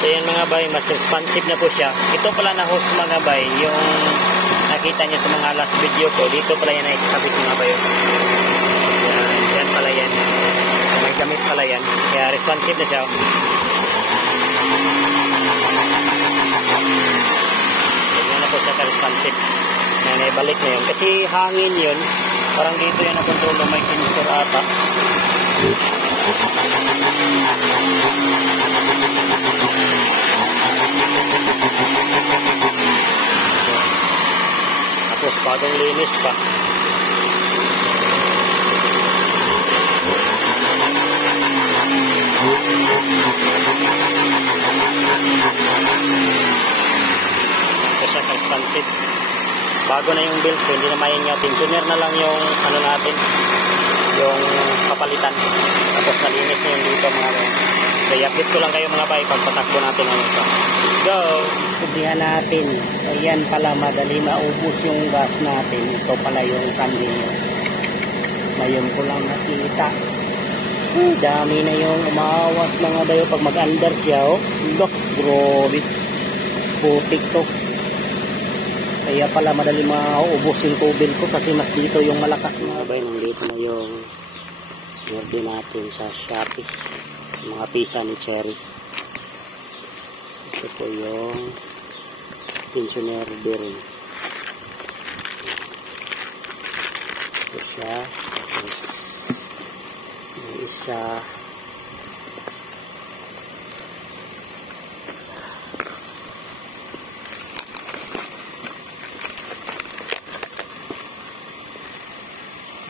So yan mga bay, mas responsive na po siya. Ito pala na hose mga bay, yung nakita niyo sa mga last video ko, dito pala yan nakikabit mga bay. Yan pala yan. May gamit pala yan. Kaya responsive na siya. Yan na po siya ka-responsive. Yan, ibalik na yun. Kasi hangin yun. Parang dito yan na-control ng may sensor ata. Tapos bagong linis pa. Ito siya ka-responsive. Bago na yung build, so hindi na maingay. Tensioner na lang yung ano natin, yung papalitan. Tapos nalinis na yung dito mga bay. So i-update ko lang kayo mga bay pag patakbo natin ano ito. Let's go! Kubihan natin. So yan pala, madali maubos yung gas natin. Ito pala yung sanding. Ngayon ko lang nakita. Dami na yung umawas mga bay pag mag-under siya. Oh. Look, grabe. Putik to. Kaya pala madali maubos yung tubig ko kasi mas dito yung malakas mga bay. Nandito na yung order natin sa Shopee. Mga pisa ni Cherry. Ito po yung tensioner bearing. Ito siya. May isa.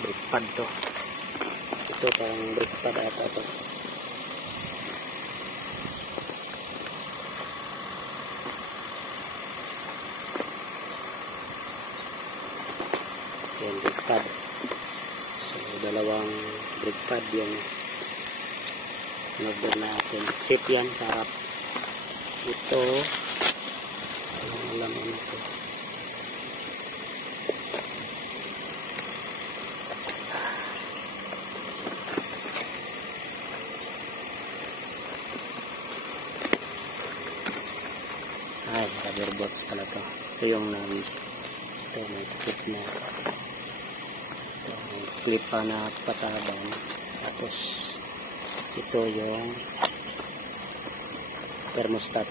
Brake pad to. Ito parang brake pad ata to. Yan, brake pad. So, dalawang brake pad yan. Nobel natin. Safe yan sa harap. Ito. Alam mo ito. Ay, rubber bots pala to. Ito yung namis. Ito, may clip na. Ito, may clip pa na pataban. Tapos, ito yung thermostat.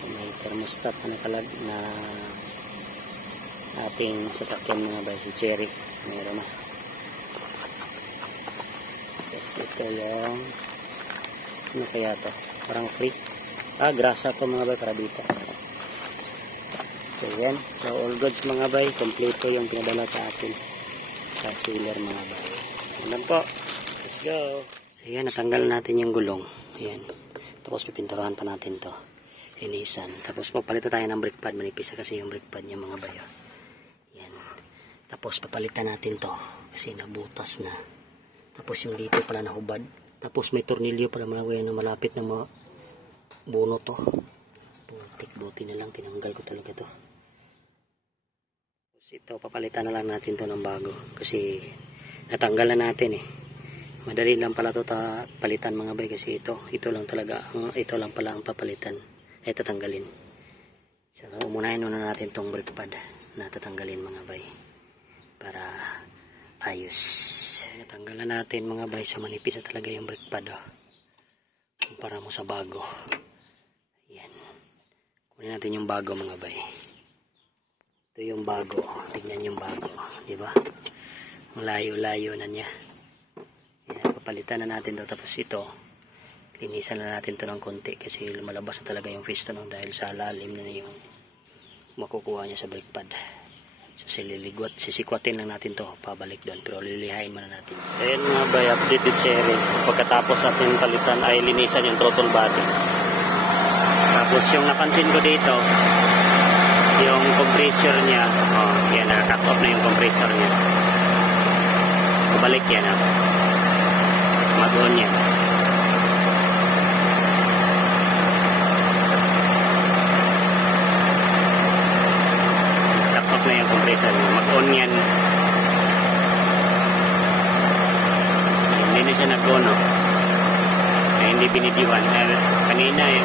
So, may thermostat na nakalag na ating sasakyan mga bay. Si Cherry. Mayroon na. Tapos, ito yung ano kaya to? Parang free. Grasa to mga bay para dito. So yan. So all goods mga bay. Kompleto yung pinadala sa atin. Sa sealer mga bay. Yan po. Let's go. So yan. Natanggal natin yung gulong. Ayan. Tapos pipinturahan pa natin to. Linisan. Tapos magpalitan tayo ng brake pad. Manipis kasi yung brake pad niya mga bay. Yan. Tapos papalitan natin to. Kasi nabutas na. Tapos yung dito pala nahubad. Tapos may tornilyo pala mga bay na malapit na buno to. Putik, buti na lang tinanggal ko talaga to. Tapos ito papalitan na lang natin to ng bago kasi natanggal na natin eh. Madali lang pala to palitan mga bay kasi ito lang talaga ito lang pala ang papalitan ay tatanggalin. So umunahin muna natin tong brake pad na tatanggalin mga bay para ayos. Natanggalan natin mga bay sa manipis na talaga yung brake pad oh. Kumpara mo sa bago. Yan. Kunin natin yung bago mga bay. Ito yung bago. Tignan yung bago. Diba? Malayo-layo na niya. Yan. Papalitan na natin ito. Tapos ito, linisan na natin ito ng konti kasi lumalabas na talaga yung piston dahil sa lalim na yung makukuha niya sa brake pad. So sisikwatin lang natin to pabalik doon pero lilihain muna natin. Ayan mga bay, updated Cherry. Pagkatapos natin palitan ay linisan yung throttle body. Tapos yung napansin ko dito yung compressor niya, yan naka-cut off na yung compressor niya. Balik yan mag-on yan. Na yung compressor mag-on yan. Hindi na siya nag-on hindi binidiwan. Kanina eh.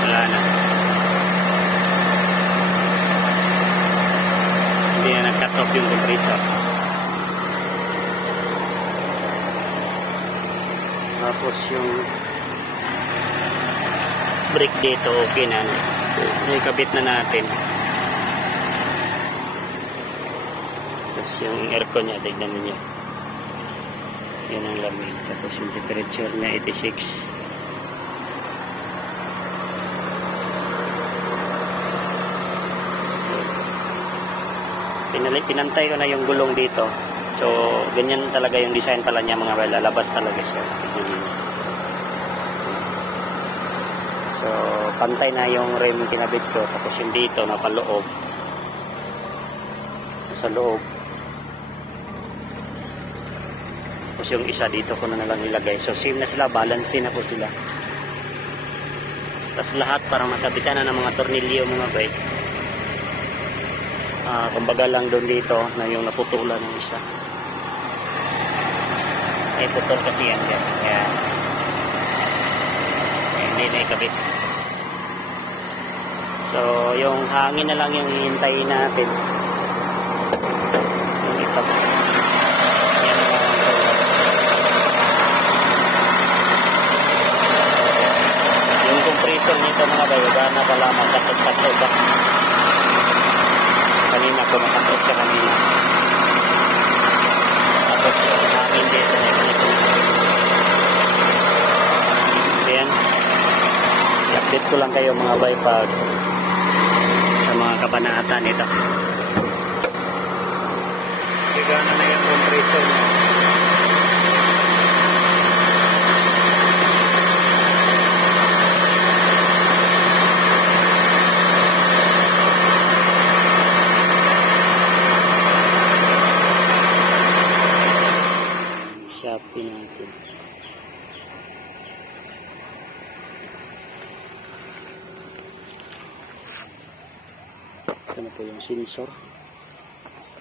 Wala na. Hindi na nag-cut off yung compressor. Tapos yung brake dito okay na. Ikabit na natin. Tapos yung aircon niya, tignan niyo. Yan ang lamig. Tapos yung temperature niya 86. Pinantay ko na yung gulong dito. So, ganyan talaga yung design pala niya mga wala. Labas talaga siya. So, pantay na yung rim kinabit ko. Tapos yung dito, napaloob. Nasa loob. Tapos yung isa dito ko na lang ilagay. So, same na sila. Balance na po sila. Tapos lahat parang nakabitan na ng mga tornilyo mga bay. Kumbaga lang doon dito na yung naputulan ng isa. Ay putol kasi yan dyan. Kaya hindi na ikabit. So yung hangin na lang yung hihintayin natin. Yung ito. Yan ang yung compressor nito mga bayo. Gana pala magkakot-kakot ba? Kanina ko nakakot siya kanina. Tapos hangin dito na ganito. Ayan. I-update ko lang kayo mga bay pag sa mga kabanatan ito. Gana na yung compressor niya. Shopee natin. Ito na po yung sensor.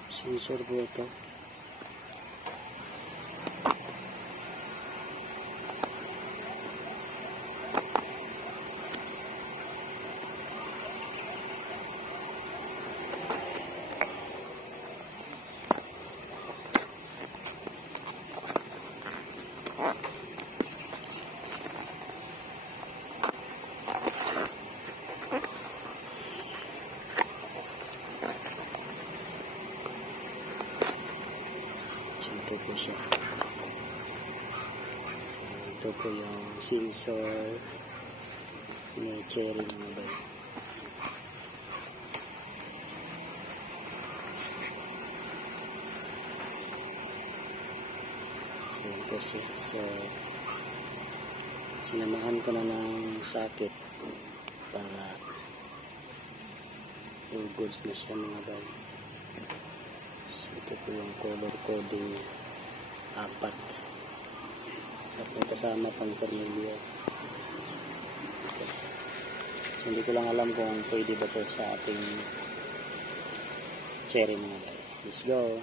Sensor po ito. Ito po siya. So, ito po yung sensor ni Cherry mga bay. So, ito siya. So, sinamahan ko na ng socket para all goods na siya mga bay. So, ito po yung color coding niya. 4 at may kasama pang tornilyo. So hindi ko lang alam kung pwede ba ito sa ating Cherry mga bay. Let's go.